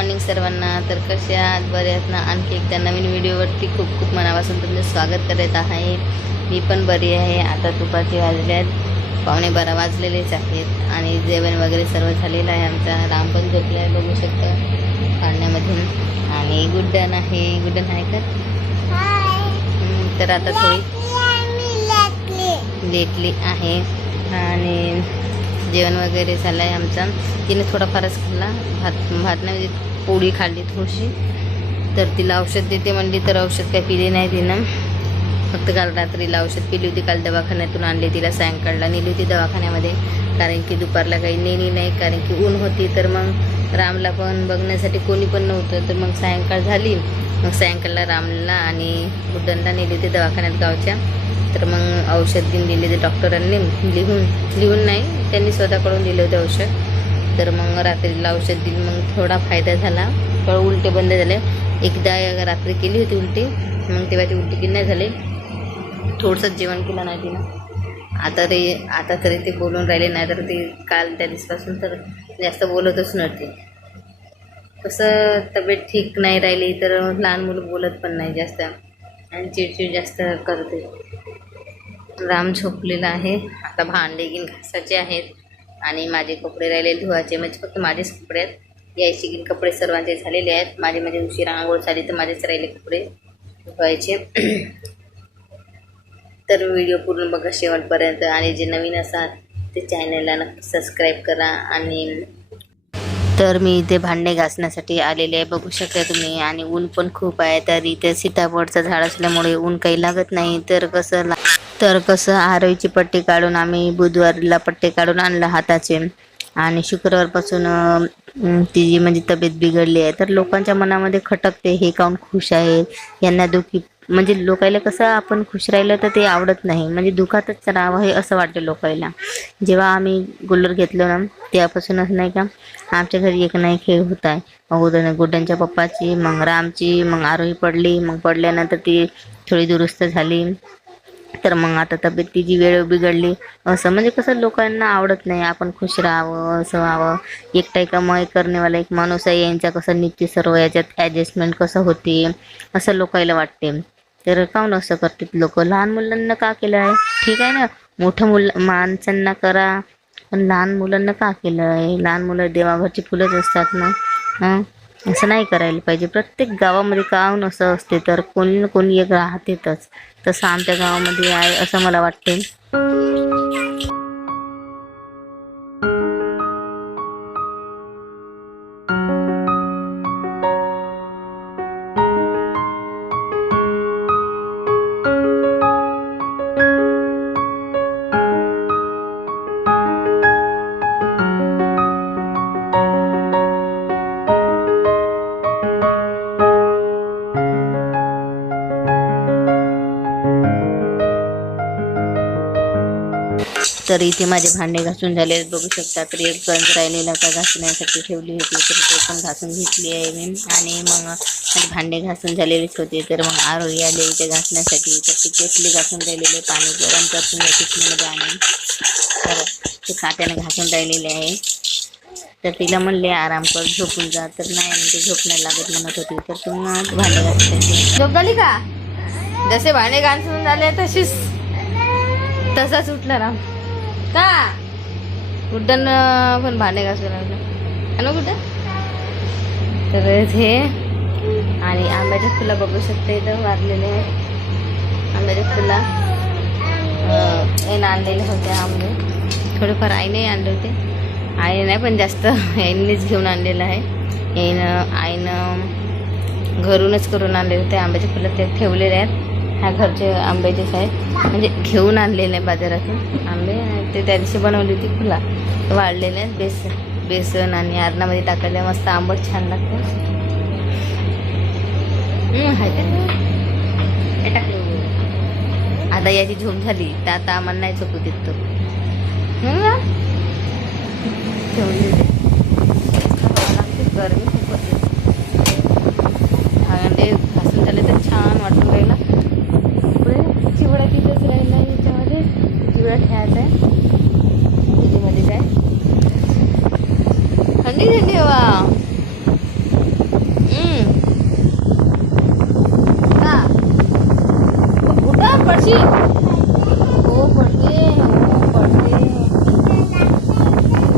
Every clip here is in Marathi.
मॉर्निंग सर्वांना. तर कसे आहात? बरे आहेत ना? आणखी एकदा नवीन व्हिडिओवरती खूप खूप मनापासून तुमचं स्वागत करत आहे. मी पण बरी आहे. आता दुपारचे वाजले आहेत. पावणे बारा वाजलेलेच आहेत. आणि जेवण वगैरे सर्व झालेलं आहे. आमचा राम पण झोपला आहे बघू शकता पाण्यामधून आणि गुड्डन आहे. गुड्डन आहे का? तर आता थोडी लेटली आहे. आणि जेवण वगैरे झालं आहे आमचा. तिने थोडाफारच खाल्ला भात भात नाही म्हणजे पोळी खाल्ली थोडीशी. तर तिला औषध देते म्हणली तर औषध काही पिले नाही तिनं. फक्त काल रात्रीला औषध पिली होती. काल दवाखान्यातून आणली तिला सायंकाळला. नेली होती दवाखान्यामध्ये. कारण की दुपारला काही नेली नाही. कारण की ऊन होती. तर मग रामला पण बघण्यासाठी कोणी पण नव्हतं. तर मग सायंकाळ झाली. मग सायंकाळला रामला आणि बुड्डनला नेली होती दवाखान्यात गावच्या. तर मग औषध दिन दिले ते डॉक्टरांनी. लिहून लिहून नाही त्यांनी स्वतःकडून दिले होते औषध. तर मग रात्रीला औषध दिलं मग थोडा फायदा झाला. थोडं उलटे बंद झाले. एकदा रात्री केली होती उलटी. मग तेव्हा ती उलटी केली नाही झाली. थोडंसं जेवण केलं नाही तिनं. आता ते आता तरी ते बोलून राहिले नाही तर ते काल त्या दिवसापासून तर जास्त बोलतच नव्हते. कसं तब्येत ठीक नाही राहिली तर लहान मुलं बोलत पण नाही जास्त. आणि चिडचिड जास्त करते. राम झोपलेला आहे. आता भांडे गिन घासाचे आहेत आणि माझे कपडे राहिले धुवायचे. म्हणजे फक्त माझेच कपडे आहेत. यायचे गिन कपडे सर्वांचे झालेले आहेत. माझे म्हणजे उशिरा आंघोळ झाली तर माझेच राहिले कपडे धुवायचे. तर व्हिडिओ पूर्ण बघा शेवटपर्यंत. आणि जे नवीन असाल ते चॅनलला नक्की सबस्क्राईब करा आणि तर मी इथे भांडे घासण्यासाठी आलेले आहे. बघू शकता तुम्ही. आणि ऊन पण खूप आहे. तर इथे सीताफळचं झाड असल्यामुळे ऊन काही लागत नाही. तर कसं ला तर कसं आरोईची पट्टी काढून आम्ही बुधवारीला पट्टे काढून आणलं हाताचे. आणि शुक्रवारपासून तिची म्हणजे तब्येत बिघडली आहे तर लोकांच्या मनामध्ये खटकते हे काऊन खुश आहे? यांना दुखी म्हणजे लोकायला कसं आपण खुश राहिलं तर ते आवडत नाही. म्हणजे दुखातच राहावं हे असं वाटतं लोकायला. जेव्हा आम्ही गुल्लर घेतलो ना त्यापासूनच नाही का आमच्या घरी एक नाही खेळ होत आहे. अगोदर गुड्ड्यांच्या पप्पाची मग रामची मग आरोही पडली मग पडल्यानंतर ती थोडी दुरुस्त झाली. तर मग आता तब्येत तिची वेळ बिघडली. असं म्हणजे कसं लोकांना आवडत नाही. आपण खुश राहावं असं व्हावं. एकटा कमाई करणेवाला एक माणूस आहे. यांच्या कसं नित्य सर्व याच्यात ॲडजस्टमेंट कसं होते असं लोकायला वाटते. तर काऊन असं करतात लोक? लहान मुलांना का केलं आहे? ठीक आहे ना. मोठं मुल माणसांना करा. पण लहान मुलांना का केलं आहे? लहान मुलं देवाघरची फुलंच असतात ना. हां? असं नाही करायला पाहिजे. प्रत्येक गावामध्ये काहून असं असते? तर कोणी ना कोणी एक राहतेतच. तसं आमच्या गावामध्ये आहे असं मला वाटते तर इथे माझे भांडे घासून झाले आहेत, बघू शकता तर एक गंज राहिलेला का घासण्यासाठी ठेवली होती तर ते पण घासून घेतली आहे मी. आणि मग माझे भांडे घासून झालेलेच होते तर मग आरोही आले इथे घासण्यासाठी. तर ती केसली घासून राहिलेले पाणी गरम करून या किचनमध्ये आणून. तर ते काट्याने घासून राहिलेले आहे. तर तिला म्हणले आराम कर झोपून जा. तर नाही म्हणजे झोपण्या लागत म्हणत होती. तर मग भांडे घासून झोप झाली का? जसे भांडे घासून झाले तशीच. तसाच उठला राम. का? गुड्डन पण भांडे घासू लागलं. कुठं ना तर हे आणि आंब्याच्या फुलं बघू शकते इथं वारलेले आहेत. आंब्याच्या फुला. यानं आणलेले होते आंबे. थोडेफार आईने आणले होते. आईने नाही पण जास्त यांनीच घेऊन आणलेलं आहे. यानं आईनं घरूनच करून आणले होते आंब्याचे फुलं. ते ठेवलेले आहेत. ह्या घरचे आंब्याचेच आहेत म्हणजे घेऊन आणलेले आहे बाजारातून आंबे. ते त्या दिवशी बनवली होती फुला. वाढलेले बेसन बेसन आणि आरणामध्ये टाकलेले मस्त आंबट छान लागतं. हम्म, आता याची झोम झाली तर आता आम्हाला नाही झोपू देत तो. ठेवली होती. लागते गरमी खूप होते भांडे घासून झाले तर छान वाटून राहिला पुढे चिवडा तिथेच राहिला याच्यामध्ये चिवडा ठेवायचा आहे त्याच्यामध्ये काय थंडी थंडी हवा मऊ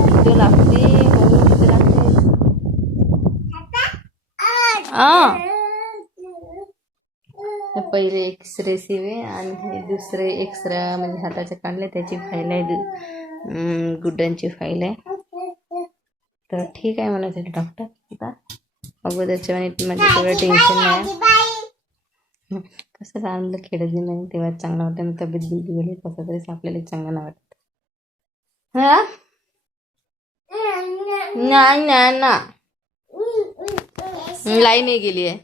तिथे लागते आ हे पहिले एक्सरे सिवे आणि हे दुसरे एक्सरे म्हणजे हाताचे काढले त्याची फाईल आहे दु- गुड्डांची फाईल आहे. तर ठीक आहे म्हणत होते डॉक्टर आता अगोदरच्या म्हणजे माझे थोडं टेन्शन नाही कसं लहान मुलं खेळत नाही तेव्हा चांगलं वाटतं आणि तब्येत बिलकुल गेली कसं तरी आपल्याला चांगलं नाही वाटत. हा? नाही ना ना. लाईन गेली आहे.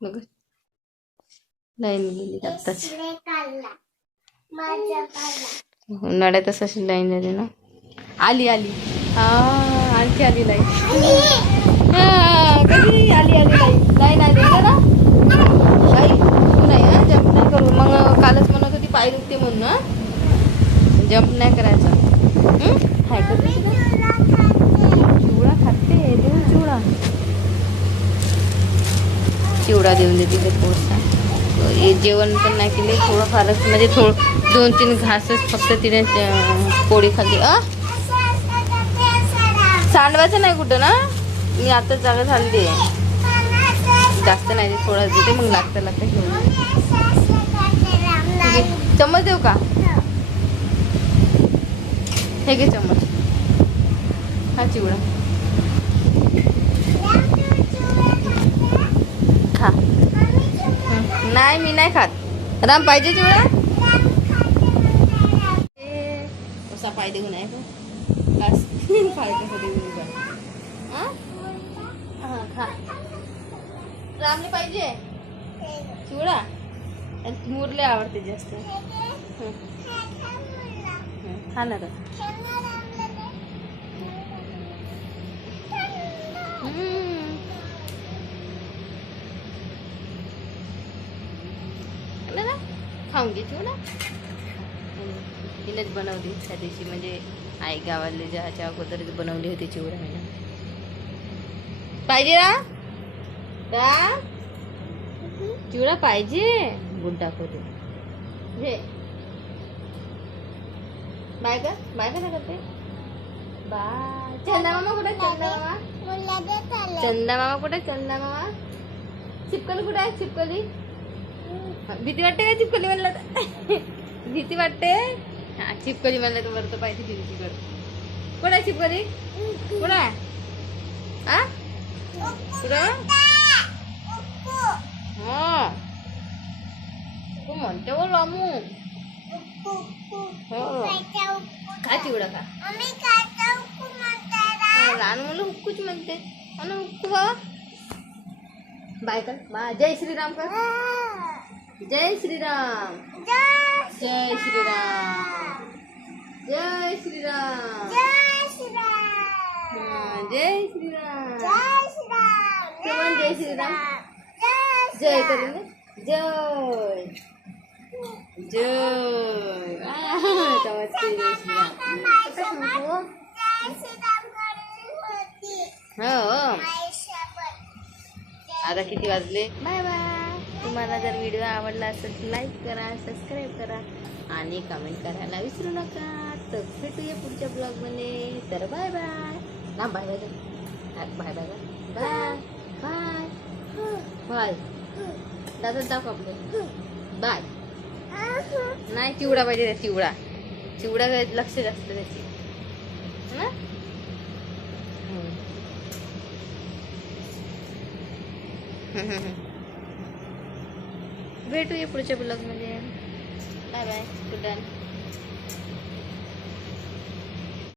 बघ. लाईन गेली आत्ताच. उन्हाळ्यातच अशी लाईन आली ना आली आली. हा आणखी आली लाईन हा कधी? आली आली लाईन लाईन आली ना? नाही हा? जम्प नाही करू. मग कालच म्हणत होती पाय दुखते म्हणून जम्प नाही करायचा? हाय कर चिवडा खाते देऊ चिवडा. चिवडा देऊन देते ते हे जेवण पण नाही केले थोडं फारच म्हणजे थोडं दोन तीन घासच फक्त तिने पोळी खाल्ली. अ? सांडवायचं नाही कुठं ना? मी आता जागा झाली आहे. जास्त नाही थोडं देते मग लागतं लागतं घेऊन. ठीक आहे. चम्मच देऊ का? हे घे चम्मच. हा चिवडा खा हं. नाही मी नाही खात. राम पाहिजे चिवडा? कसा पाय देऊ नये बस पाय कसा देऊ खा. रामने पाहिजे? चिवडा? आणि मुरले आवडते जास्त. खा ना तर हम्म. आलं ना खाऊन घे चिवडा तिनेच बनवली त्या दिवशी म्हणजे आई गावाले ज्याच्या अगोदरच बनवली होती चिवडा पाहिजे ना? का चिवडा पाहिजे. गुड दाखवते. घे. बाय का बाय का करते बाय. चंदा मामा कुठे आहे? चंदा मामा? चंदा मामा कुठे आहे? चंदा मामा? चिपकली कुठे आहे? चिपकली. भीती वाटते का चिपकली म्हणलं तर? भीती वाटते? हा चिपकली म्हणलं तर बरं तर पाहिजे भीती कुठे कोणा चिपकली? कोणा आ? कुठं? हा. तू म्हणते हो लामू हो. खा चिवडा खा. लहान मुलं हुक्कूच म्हणते. आणि ना हुक्कू बाबा बाय कर. बा जय श्रीराम कर. जय श्रीराम जय श्रीराम जय श्रीराम हा, जय श्रीराम केव्हा जय श्रीराम जय करून. जय जय श्रीराम? हो आता किती वाजले बाय बाय तुम्हाला जर व्हिडिओ आवडला असेल तर लाईक करा सबस्क्राईब करा आणि कमेंट करायला विसरू नका. तर भेटूया पुढच्या ब्लॉगमध्ये. तर बाय बाय. ना bye bye. Bye bye bye. Bye. Bye. दादा दाखव आपले. बाय. नाही चिवडा पाहिजे त्या चिवडा. चिवडा लक्ष जास्त त्याची हम्म. भेटूया पुढच्या ब्लॉगमध्ये बाय बाय गुड